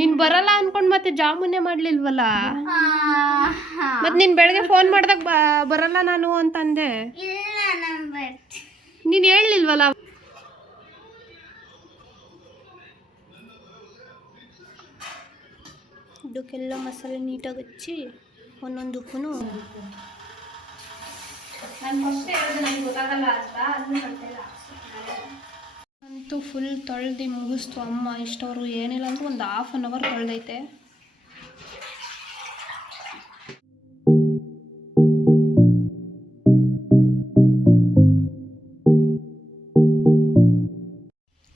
ನೀನ್ ಬರಲ್ಲ ಅನ್ಕೊಂಡ್ ಮತ್ತೆ ಜಾಮೂನೇ ಮಾಡ್ಲಿಲ್ವಲ್ಲ. ಮತ್ ನೀನ್ ಬೆಳಗ್ಗೆ ಫೋನ್ ಮಾಡ್ದಾಗ ಬರಲ್ಲ ನಾನು ಅಂತ ಅಂದೆ. ನೀನ್ ಹೇಳಿಲ್ವಲ್ಲ. ಇದಕ್ಕೆಲ್ಲ ಮಸಾಲೆ ನೀಟಾಗಿ ಹಚ್ಚಿ ಒಂದೊಂದಕ್ಕೂ ಅಂತೂ ಫುಲ್ ತೊಳೆದು ಮುಗಿಸ್ತು ಅಮ್ಮ. ಇಷ್ಟವರು ಏನಿಲ್ಲ ಅಂದ್ರೆ ಒಂದು ½ ಅನ್ ಅವರ್ ತೊಳೆದೈತೆ.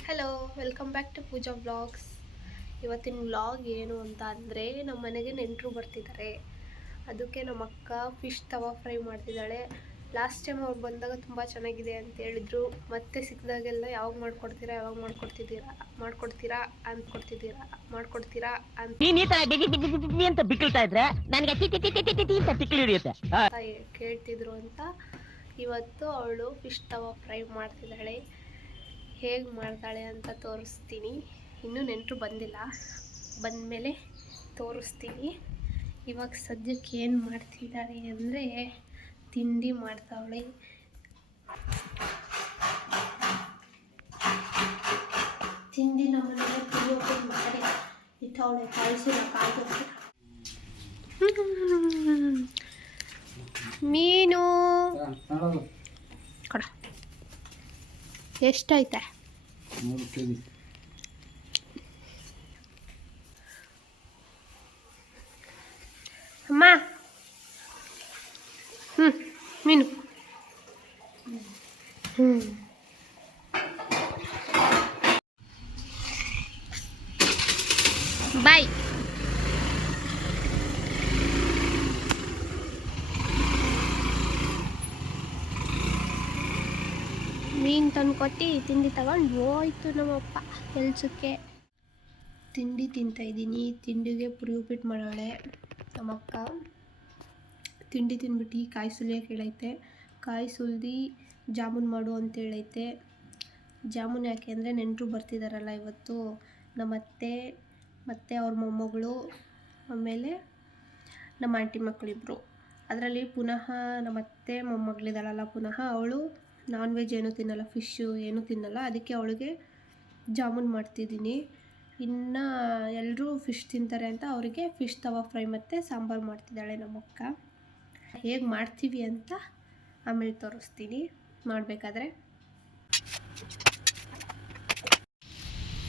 Hello, welcome back to Pooja vlogs. ಇವತ್ತಿನ ವ್ಲಾಗ್ ಏನು ಅಂತ ಅಂದರೆ, ನಮ್ಮ ಮನೆಗೆ ನೆಂಟರು ಬರ್ತಿದ್ದಾರೆ. ಅದಕ್ಕೆ ನಮ್ಮ ಅಕ್ಕ ಫಿಶ್ ತವಾ ಫ್ರೈ ಮಾಡ್ತಿದ್ದಾಳೆ. ಲಾಸ್ಟ್ ಟೈಮ್ ಅವ್ರು ಬಂದಾಗ ತುಂಬ ಚೆನ್ನಾಗಿದೆ ಅಂತ ಹೇಳಿದ್ರು. ಮತ್ತೆ ಸಿಕ್ಕಿದಾಗೆಲ್ಲ ಯಾವಾಗ ಮಾಡ್ಕೊಡ್ತೀರಾ ಅಂತ ಕೇಳ್ತಿದ್ರು ಅಂತ ಇವತ್ತು ಅವಳು ಫಿಶ್ ತವಾ ಫ್ರೈ ಮಾಡ್ತಿದ್ದಾಳೆ. ಹೇಗೆ ಮಾಡ್ತಾಳೆ ಅಂತ ತೋರಿಸ್ತೀನಿ. ಇನ್ನೂ ನೆಂಟರು ಬಂದಿಲ್ಲ, ಬಂದಮೇಲೆ ತೋರಿಸ್ತೀನಿ. ಇವಾಗ ಸದ್ಯಕ್ಕೆ ಏನು ಮಾಡ್ತಿದ್ದಾಳೆ ಅಂದರೆ ತಿಂಡಿ ಮಾಡ್ತಾವಳೆ. ತಿಂಡಿ ನಮ್ಮನೆಲ್ಲ ಪುಳಿಯೋಗರೆ ಮಾಡಿ ಇಟ್ಟವಳೆ. ಕಾಯಿಸಿಲ್ಲ, ಕಾಯ್ದು ಮೀನು ಕೊಡ. ಎಷ್ಟೈತೆ? 3 kg. ಅಮ್ಮ, ಮೀನು. ಬಾಯ್. ಮೀನು ತಂದ್ಕೊಟ್ಟು ತಿಂಡಿ ತಗೊಂಡು ಹೋಯ್ತು ನಮ್ಮಪ್ಪ ಕೆಲ್ಸಕ್ಕೆ. ತಿಂಡಿ ತಿಂತಾಯಿದ್ದೀನಿ. ತಿಂಡಿಗೆ ಪುರಿ ಉಪ್ಪಿಟ್ಟು ಮಾಡೋಳೆ ನಮ್ಮಕ್ಕ. ತಿಂಡಿ ತಿಂದ್ಬಿಟ್ಟು ಕಾಯಿ ಸುಲಿಯೋಕೆ ಹೇಳೈತೆ. ಕಾಯಿ ಸುಲ್ದು ಜಾಮೂನ್ ಮಾಡು ಅಂತ ಹೇಳೈತೆ. ಜಾಮೂನ್ ಯಾಕೆ ಅಂದರೆ ನೆಂಟರು ಬರ್ತಿದ್ದಾರಲ್ಲ ಇವತ್ತು. ನಮ್ಮ ಅತ್ತೆ ಮತ್ತು ಅವ್ರ ಮೊಮ್ಮಗಳು, ಆಮೇಲೆ ನಮ್ಮ ಆಂಟಿ ಮಕ್ಕಳಿಬ್ರು. ಅದರಲ್ಲಿ ಪುನಃ ನಮ್ಮ ಅತ್ತೆ ಮೊಮ್ಮಗಳಿದ್ದಾಳಲ್ಲ, ಪುನಃ ಅವಳು ನಾನ್ ವೆಜ್ ಏನೂ ತಿನ್ನಲ್ಲ, ಫಿಶ್ಶು ಏನೂ ತಿನ್ನಲ್ಲ. ಅದಕ್ಕೆ ಅವಳಿಗೆ ಜಾಮೂನ್ ಮಾಡ್ತಿದ್ದೀನಿ. ಇನ್ನು ಎಲ್ಲರೂ ಫಿಶ್ ತಿಂತಾರೆ ಅಂತ ಅವರಿಗೆ ಫಿಶ್ ತವಾ ಫ್ರೈ ಮತ್ತು ಸಾಂಬಾರು ಮಾಡ್ತಿದ್ದಾಳೆ ನಮ್ಮಕ್ಕ. ಹೇಗೆ ಮಾಡ್ತೀವಿ ಅಂತ ಆಮೇಲೆ ತೋರಿಸ್ತೀನಿ ಮಾಡಬೇಕಾದ್ರೆ.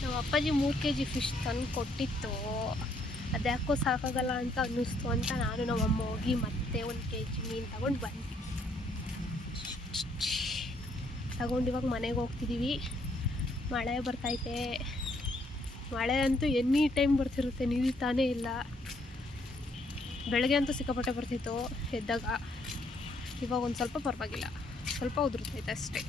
ನಮ್ಮ ಅಪ್ಪಾಜಿ 3 kg ಫಿಶ್ ತಂದು ಕೊಟ್ಟಿತ್ತು. ಅದ್ಯಾಕೋ ಸಾಕಾಗಲ್ಲ ಅಂತ ಅನ್ನಿಸ್ತು ಅಂತ ನಾನು ನಮ್ಮಮ್ಮ ಹೋಗಿ ಮತ್ತೆ 1 kg ಮೀನು ತಗೊಂಡು ಬಂದ್ವಿ. ಇವಾಗ ಮನೆಗೆ ಹೋಗ್ತಿದ್ದೀವಿ. ಮಳೆ ಬರ್ತೈತೆ. ಮಳೆ ಅಂತೂ ಎನಿ ಟೈಮ್ ಬರ್ತಿರುತ್ತೆ, ನಿಲ್ತಾನೇ ಇಲ್ಲ. ಬೆಳಗ್ಗೆ ಅಂತೂ ಸಿಕ್ಕಾಪಟ್ಟೆ ಬರ್ತಿತ್ತು ಎದ್ದಾಗ. ಇವಾಗ ಒಂದು ಸ್ವಲ್ಪ ಪರವಾಗಿಲ್ಲ, ಸ್ವಲ್ಪ ಉದುರ್ತೈತೆ ಅಷ್ಟೇ.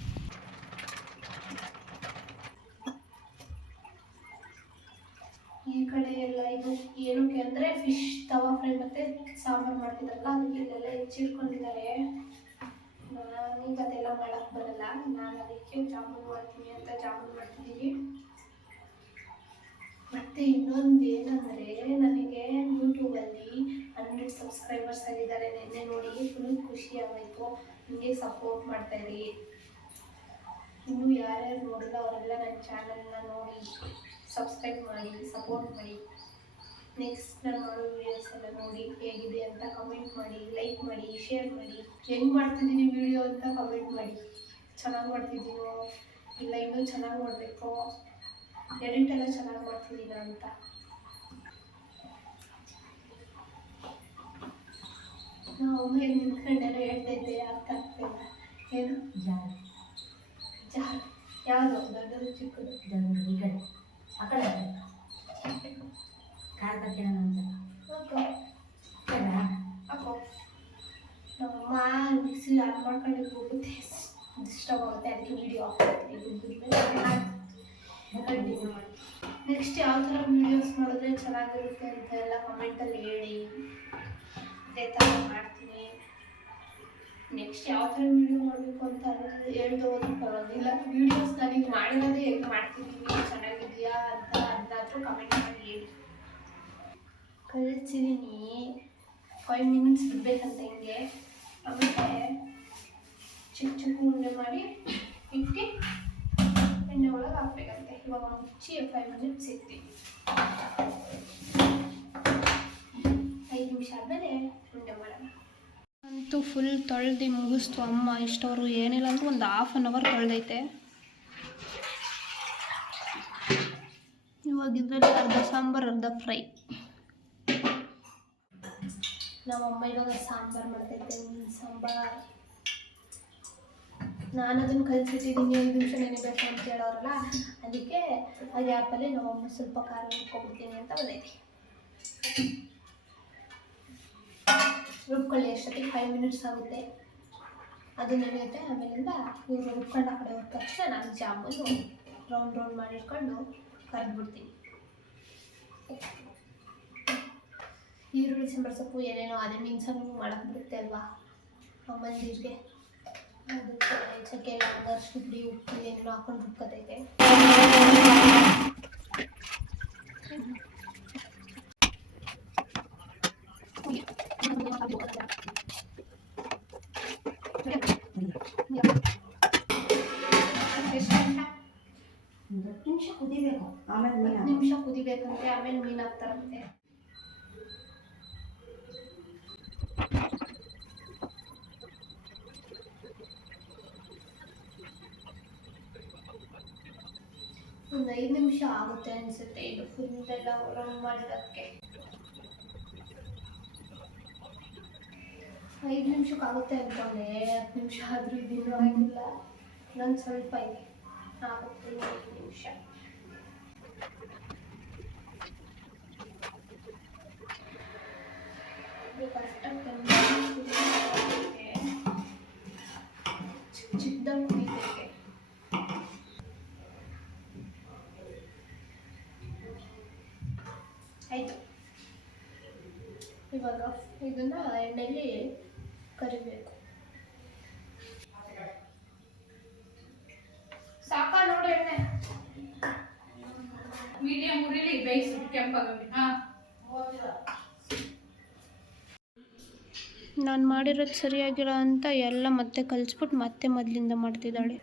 ಈ ಕಡೆ ಎಲ್ಲ ಇದು ಏನಕ್ಕೆ ಅಂದರೆ ಫಿಶ್ ತವಾ ಫ್ರೈ ಮತ್ತು ಸಾಂಬಾರು ಮಾಡ್ತಿದ್ರಲ್ಲ, ಅದಕ್ಕೆ ಇಲ್ಲೆಲ್ಲ ಹೆಚ್ಚಿಟ್ಕೊಂಡಿದ್ದಾರೆ. ನನಗೆ ಅದೆಲ್ಲ ಮಾಡೋಕ್ಕೆ ಬರಲ್ಲ. ನಾನು ಅದಕ್ಕೆ ಜಾಮೂನ್ ಮಾಡ್ತೀನಿ ಅಂತ ಜಾಮೂನ್ ಮಾಡ್ತಿದ್ದೀವಿ. ಮತ್ತು ಇನ್ನೊಂದು ಏನಂದರೆ, ನನಗೆ ಯೂಟ್ಯೂಬಲ್ಲಿ 100 ಸಬ್ಸ್ಕ್ರೈಬರ್ಸ್ ಆಗಿದ್ದಾರೆ. ನೆನ್ನೆ ನೋಡಿ ಫುಲ್ ಖುಷಿ ಆಗೋಯಿತು. ಹೀಗೆ ಸಪೋರ್ಟ್ ಮಾಡ್ತಾಯಿರಿ. ಇನ್ನೂ ಯಾರ್ಯಾರು ನೋಡಿಲ್ಲ ಅವರೆಲ್ಲ ನನ್ನ ಚಾನಲ್ನ ನೋಡಿ ಸಬ್ಸ್ಕ್ರೈಬ್ ಮಾಡಿ, ಸಪೋರ್ಟ್ ಮಾಡಿ. ನೆಕ್ಸ್ಟ್ ನಾನು ಮಾಡೋ ವೀಡಿಯೋಸ್ ಎಲ್ಲ ನೋಡಿ ಹೇಗಿದೆ ಅಂತ ಕಮೆಂಟ್ ಮಾಡಿ, ಲೈಕ್ ಮಾಡಿ, ಶೇರ್ ಮಾಡಿ. ಹೆಂಗೆ ಮಾಡ್ತಿದ್ದೀನಿ ವೀಡಿಯೋ ಅಂತ ಕಮೆಂಟ್ ಮಾಡಿ. ಚೆನ್ನಾಗಿ ಮಾಡ್ತಿದ್ದೀನೋ ಇಲ್ಲ ಇನ್ನೂ ಚೆನ್ನಾಗಿ ಮಾಡಬೇಕು, ಎಡಿಟ್ ಎಲ್ಲ ಚೆನ್ನಾಗಿ ಮಾಡ್ತಿದ್ದೀನ ಅಂತ. ನಾವು ಒಮ್ಮೆ ನಿಂತ್ಕೊಂಡೆಲ್ಲ ಹೇಳ್ತೈತೆ, ಅರ್ಥ ಆಗ್ತಾಯಿಲ್ಲ. ಏನು ಜಾರ್ ಯಾವುದು ದೊಡ್ಡದು ಚಿಕ್ಕದು? ಈ ಕಡೆ ಆ ಕಡೆ ಕಾರ್ ಹಾಕೋ ಹಾಕೋ. ನಮ್ಮಮ್ಮ ಮಿಕ್ಸಿ ಆನ್ ಮಾಡ್ಕೊಂಡು ಹೋಗುತ್ತೆ, ಡಿಸ್ಟರ್ಬ್ ಆಗುತ್ತೆ. ಅದಕ್ಕೆ ವೀಡಿಯೋ ಆಫ್ ಮಾಡ್ತೀನಿ. ಕಂಟಿನ್ಯೂ ಮಾಡಿ. ನೆಕ್ಸ್ಟ್ ಯಾವ ಥರ ವೀಡಿಯೋಸ್ ಮಾಡಿದ್ರೆ ಚೆನ್ನಾಗಿರುತ್ತೆ ಅಂತ ಎಲ್ಲ ಕಮೆಂಟಲ್ಲಿ ಹೇಳಿ. ಅದೇ ಥರ ಮಾಡ್ತೀನಿ. ನೆಕ್ಸ್ಟ್ ಯಾವ ಥರ ವೀಡಿಯೋ ಮಾಡಬೇಕು ಅಂತ ಹೇಳ್ತಾ ಹೋದ್ರೆ ಪರವಾಗಿಲ್ಲ. ವೀಡಿಯೋಸ್ ನಾನೀಗ ಮಾಡಿರೋದೇ ಹೆಂಗೆ ಮಾಡ್ತಿದ್ದೀನಿ, ಚೆನ್ನಾಗಿದೆಯಾ ಅಂತ ಅದನ್ನಾದರೂ ಕಮೆಂಟ್ ಮಾಡಿ ಹೇಳಿ. ಕಳಿಸಿದ್ದೀನಿ 5 ಮಿನಿಟ್ಸ್ ಬಿಡಬೇಕಂತ ಹಿಂಗೆ. ಆಮೇಲೆ ಚಿಕ್ಕ ಚಿಕ್ಕ ಉಂಡೆ ಮಾಡಿ ಇಟ್ಟು ಎಣ್ಣೆ ಒಳಗೆ ಹಾಕ್ಬೇಕಂತೆ. ಇವಾಗ ಮುಚ್ಚಿ 5 ಮಿನಿಟ್ಸ್ ಇರ್ತೀವಿ. 5 ನಿಮಿಷ ಆದಮೇಲೆ ಉಂಡೆ ಮಾಡೋಣ. ಅಂತೂ ಫುಲ್ ತೊಳೆದು ಮುಗಿಸ್ತು ಅಮ್ಮ. ಇಷ್ಟವರು ಏನಿಲ್ಲ ಅಂದ್ರೆ ಒಂದು ½ ಅವರ್ ತೊಳೆದೈತೆ. ಇವಾಗ ಇದರಲ್ಲಿ ಅರ್ಧ ಸಾಂಬಾರು ಅರ್ಧ ಫ್ರೈ. ನಮ್ಮಮ್ಮ ಇವಾಗ ಸಾಂಬಾರು ಮಾಡ್ತೈತೆ, ಮೀನು ಸಾಂಬಾರು. ನಾನು ಅದನ್ನು ಕಲಿಸಿಟ್ಟಿದ್ದೀನಿ 5 ನಿಮಿಷ ನೆನೆಬೇಕು ಅಂತ ಹೇಳೋರಲ್ಲ, ಅದಕ್ಕೆ ಆ ಗ್ಯಾಪಲ್ಲಿ ನಮ್ಮಮ್ಮ ಸ್ವಲ್ಪ ಖಾರ ರುಬ್ಕೊಬಿಡ್ತೀನಿ ಅಂತ ಬಂದೈತಿ. ರುಬ್ಕೊಳ್ಳಿ, ಅಷ್ಟೊತ್ತಿಗೆ 5 ಮಿನಿಟ್ಸ್ ಆಗುತ್ತೆ. ಅದು ನೆನೆಯುತ್ತೆ. ಆಮೇಲಿಂದ ಇವರು ರುಬ್ಕೊಂಡು ಆ ಕಡೆ ಹೋದ ತಕ್ಷಣ ನಾನು ಜಾಮೂನು ರೌಂಡ್ ಮಾಡಿಟ್ಕೊಂಡು ಕರೆದ್ಬಿಡ್ತೀನಿ. ಈರುಳ್ಳಿ ಸಾಂಬಾರು ಸೊಪ್ಪು ಏನೇನೋ ಅದೇ ಮೀನು ಸಾಂಬಾರು ಮಾಡೋಕ್ಕೆ ಬಿಡುತ್ತೆ ಅಲ್ವಾ ಮಂದಿರಿಗೆ. ಅದಕ್ಕೆ ಚಕ್ಕೆ ಲವಂಗ ಅರಿಶಿನ ಪುಡಿ ಉಪ್ಪು ಏನೇನೋ ಹಾಕೊಂಡು ರುಬ್ಕೋತೈತೆ. ನಿಮಿಷ ಕುದಿಬೇಕಂತೆ, ಆಮೇಲೆ ಮೀನು ಹಾಕ್ತಾರಂತೆ. ಒಂದು 5 ನಿಮಿಷ ಆಗುತ್ತೆ ಅನಿಸುತ್ತೆ ಇದು ಫುಲ್ ಎಲ್ಲ ರೌಂಡ್ ಮಾಡಿರೋದಕ್ಕೆ. 5 ನಿಮಿಷಕ್ಕೆ ಆಗುತ್ತೆ ಅಂದ್ಕೊಂಡೆ. 10 ನಿಮಿಷ ಆದರೂ ಇದಿನ್ನೂ ಆಗಿಲ್ಲ. ಇನ್ನೊಂದು ಸ್ವಲ್ಪ ಇದೆ, ಆಗುತ್ತೆ 5 ನಿಮಿಷ. ಚಿಕ್ಕದಾಗಿ ಕುಡಿತೈತೆ. ಆಯಿತು. ಇವಾಗ ಇದನ್ನು ಎಣ್ಣೆಯಲ್ಲಿ ಕರಿಬೇಕು. ಸಾಕಾ ನೋಡಿ ಎಣ್ಣೆ? ಮೀಡಿಯಂ ಉರಿಲಿ ಬೇಯಿಸಿ ಕೆಂಪಾಗಲಿ. ನಾನು ಮಾಡಿರೋದು ಸರಿಯಾಗಿಲ್ಲ ಅಂತ ಎಲ್ಲ ಮತ್ತೆ ಕಲಿಸ್ಬಿಟ್ಟು ಮತ್ತೆ ಮೊದಲಿಂದ ಮಾಡ್ತಿದ್ದಾಳೆ.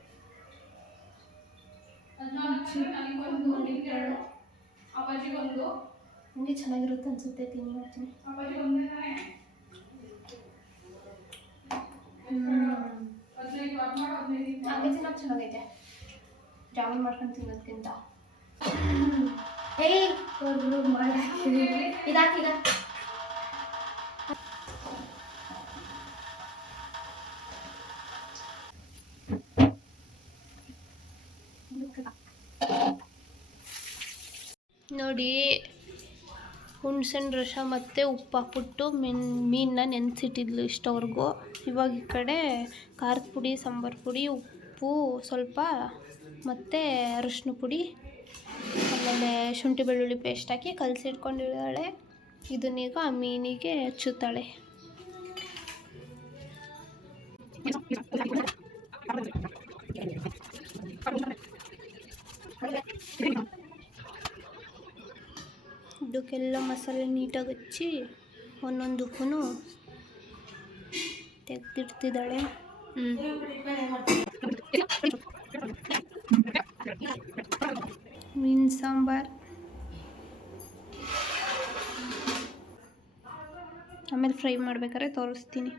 ನನಗೆ ಚೆನ್ನಾಗಿರುತ್ತೆ ಅನ್ಸುತ್ತೆ, ತಿನ್ನಿ ಮಾಡ್ತೀನಿ. ಹಂಗೆ ತಿನ್ನೋದು ಚೆನ್ನಾಗೈತೆ ಜಾಮೂನ್ ಮಾಡ್ಕೊಂಡು ತಿನ್ನೋದಕ್ಕಿಂತ. ಇದಾಕೀಗ ನೋಡಿ, ಹುಣಸೆಹಣ್ಣು ರಸ ಮತ್ತು ಉಪ್ಪು ಹಾಕ್ಬಿಟ್ಟು ಮೀನನ್ನ ನೆನೆಸಿಟ್ಟಿದ್ಲು ಇಷ್ಟವರೆಗೂ. ಇವಾಗ ಈ ಕಡೆ ಖಾರದ ಪುಡಿ, ಸಾಂಬಾರು ಪುಡಿ, ಉಪ್ಪು ಸ್ವಲ್ಪ ಮತ್ತು ಅರಿಶಿನ ಪುಡಿ, ಆಮೇಲೆ ಶುಂಠಿ ಬೆಳ್ಳುಳ್ಳಿ ಪೇಸ್ಟ್ ಹಾಕಿ ಕಲಸಿಟ್ಕೊಂಡಿದ್ದಾಳೆ. ಇದನ್ನೀಗ ಆ ಮೀನಿಗೆ ಹಚ್ಚುತ್ತಾಳೆ. ಇದಕ್ಕೆಲ್ಲ ಮಸಾಲೆ ನೀಟಾಗಿ ಹಚ್ಚಿ ಒಂದೊಂದಕ್ಕೂ ತೆಗೆದಿಡ್ತಿದ್ದಾಳೆ. ಮೀನು ಸಾಂಬಾರು ಆಮೇಲೆ ಫ್ರೈ ಮಾಡ್ಬೇಕಾದ್ರೆ ತೋರಿಸ್ತೀನಿ.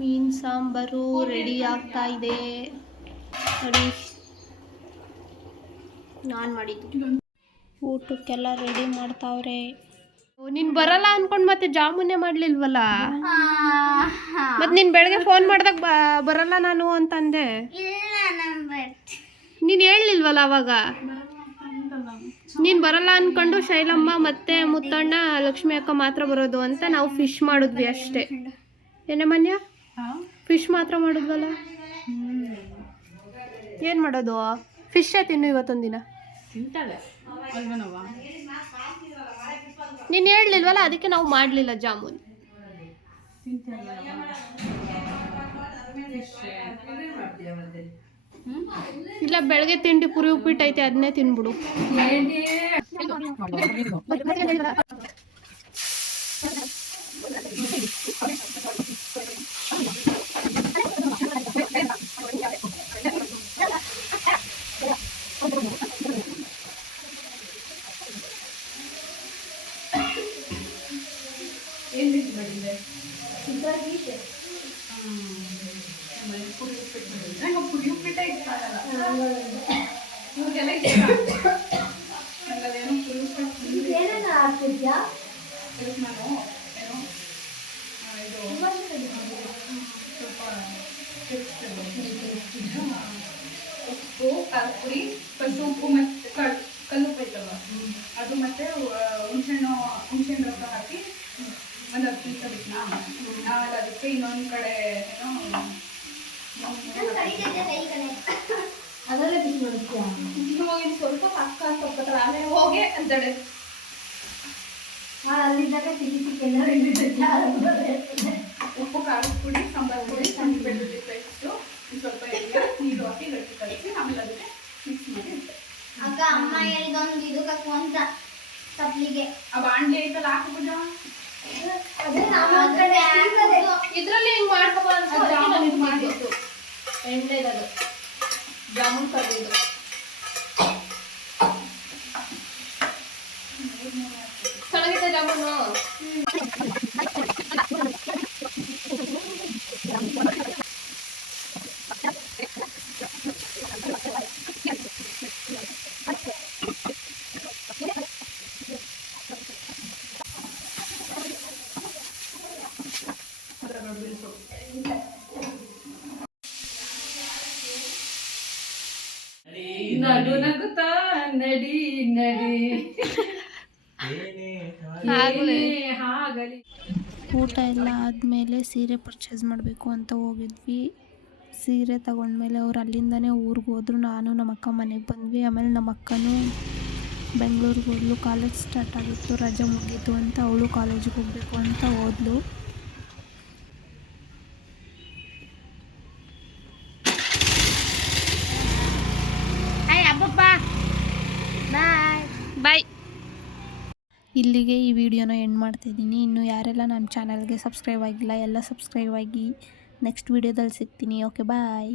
ಮೀನು ಸಾಂಬಾರು ರೆಡಿ ಆಗ್ತಾ ಇದೆ. ನೋಡಿ, ನಾನು ಮಾಡಿದ್ದು. ಊಟಕ್ಕೆಲ್ಲ ರೆಡಿ ಮಾಡ್ತಾವ್ರೆ. ನೀನು ಬರಲ್ಲ ಅಂದ್ಕೊಂಡು ಮತ್ತೆ ಜಾಮೂನೇ ಮಾಡಲಿಲ್ವಲ್ಲ? ಮತ್ತೆ ನೀನು ಬೆಳಗ್ಗೆ ಫೋನ್ ಮಾಡಿದಾಗ ಬರಲ್ಲ ನಾನು ಅಂತಂದೆ. ನೀನು ಹೇಳಲಿಲ್ವಲ್ಲ ಅವಾಗ? ನೀನು ಬರಲ್ಲ ಅಂದ್ಕೊಂಡು ಶೈಲಮ್ಮ ಮತ್ತು ಮುತ್ತಣ್ಣ, ಲಕ್ಷ್ಮಿ ಅಕ್ಕ ಮಾತ್ರ ಬರೋದು ಅಂತ ನಾವು ಫಿಶ್ ಮಾಡಿದ್ವಿ ಅಷ್ಟೇ. ಏನೇ ಮನ್ಯ? ಫಿಶ್ ಮಾತ್ರ ಮಾಡಿದ್ವಲ್ಲ. ಏನು ಮಾಡೋದು? ಫಿಶ್ಶೇ ತಿನ್ನು ಇವತ್ತೊಂದಿನ. ನೀನು ಹೇಳಲಿಲ್ವಲ್ಲ, ಅದಕ್ಕೆ ನಾವು ಮಾಡಲಿಲ್ಲ ಜಾಮೂನ್. ಇಲ್ಲ, ಬೆಳಗ್ಗೆ ತಿಂಡಿ ಪುರಿ ಉಪ್ಪಿಟ್ಟು ಐತೆ, ಅದನ್ನೇ ತಿನ್ಬಿಡು. ಪುಡಿ ಉಪ್ಪಿಟ್ಟ ಇಟ್ಟಾಗಲ್ಲ ಇವ್ರಿಗೆಲ್ಲ ಏನೇನು ಆಗ್ತಿದ್ಯಾ ನಾನು ಏನೋ ಇದು ಸ್ವಲ್ಪ ಉಪ್ಪು ಖಾರ ಪುಡಿ ಫಸ್ಟ್ ಉಪ್ಪು ಮತ್ತು ಕಲ್ಲುಪ್ಪು ಐತಲ್ವ ಅದು ಮತ್ತೆ ಹುಣಸೆ ರಸ ಹಾಕಿ ಒಂದು 10 ನಿಮಿಷ ಬಿಟ್ಟು ನಾವೆಲ್ಲ ಅದಕ್ಕೆ ಇನ್ನೊಂದು ಕಡೆ ಏನೋ ಅದರಲ್ಲೇ ಬಿಸಿ ಮಾಡ್ತೀಯಾ ಹೋಗಿ ಸ್ವಲ್ಪ ಪಕ್ಕ ಅಂತ ಹೋಗ್ತಾರೆ ಆಮೇಲೆ ಹೋಗಿ ಅಂತೇಳಿ ಅಲ್ಲಿದ್ದಾಗ ಸಿಕ್ಕಿ ಉಪ್ಪು ಖಾರದ ಪುಡಿ ಸಾಂಬಾರು ಪುಡಿ ಶುಂಠಿ ಬೆಳ್ಳುಳ್ಳಿ ಪೇಸ್ಟು ಸ್ವಲ್ಪ ಎಣ್ಣೆ ನೀರು ಹಾಕಿ ಗಟ್ಟಿ ಕಲಿಸಿ ಆಮೇಲೆ ಅದಕ್ಕೆ ಮಿಕ್ಸ್ ಮಾಡಿ ಅಕ್ಕ ಅಮ್ಮ ಹೇಳಿದೊಂದು ಇದಕ್ಕೆ ಅಂತ ತಪ್ಪಲಿಗೆ ಆ ಬಾಂಡ್ಲಿ ಐತಲ್ಲ ಹಾಕುಬಿಡ ಇದ್ರಲ್ಲಿ ಹಿಂಗ್ ಮಾಡ್ಕೋಬಾರ್ದು ಮಾಡಿತ್ತು ಎಣ್ಣೆದದು ಜಾಮೂನ್ ಕರ್ದಿದ್ದು ಚೆನ್ನಾಗಿದೆ ಜಾಮೂನು ನಡು ನಗುತ್ತಾ ನಡಿ ನಡಿ ಊಟ ಎಲ್ಲ ಆದಮೇಲೆ ಸೀರೆ ಪರ್ಚೇಸ್ ಮಾಡಬೇಕು ಅಂತ ಹೋಗಿದ್ವಿ. ಸೀರೆ ತಗೊಂಡ್ಮೇಲೆ ಅವ್ರು ಅಲ್ಲಿಂದನೇ ಊರಿಗೆ ಹೋದ್ರು. ನಾನು ನಮ್ಮ ಅಕ್ಕ ಮನೆಗೆ ಬಂದ್ವಿ. ಆಮೇಲೆ ನಮ್ಮ ಅಕ್ಕನೂ ಬೆಂಗಳೂರಿಗೆ ಹೋದ್ಲು. ಕಾಲೇಜ್ ಸ್ಟಾರ್ಟ್ ಆಗಿತ್ತು, ರಜೆ ಮುಗೀತು ಅಂತ ಅವಳು ಕಾಲೇಜಿಗೆ ಹೋಗಬೇಕು ಅಂತ ಹೋದ್ಲು. ಬಾಯ್. ಇಲ್ಲಿಗೆ ಈ ವಿಡಿಯೋನ ಎಂಡ್ ಮಾಡ್ತಿದ್ದೀನಿ. ಇನ್ನು ಯಾರೆಲ್ಲ ನಮ್ಮ ಚಾನಲ್ಗೆ ಸಬ್ಸ್ಕ್ರೈಬ್ ಆಗಿಲ್ಲ ಎಲ್ಲ ಸಬ್ಸ್ಕ್ರೈಬ್ ಆಗಿ. ನೆಕ್ಸ್ಟ್ ವಿಡಿಯೋದಲ್ಲಿ ಸಿಗ್ತೀನಿ. ಓಕೆ ಬಾಯ್.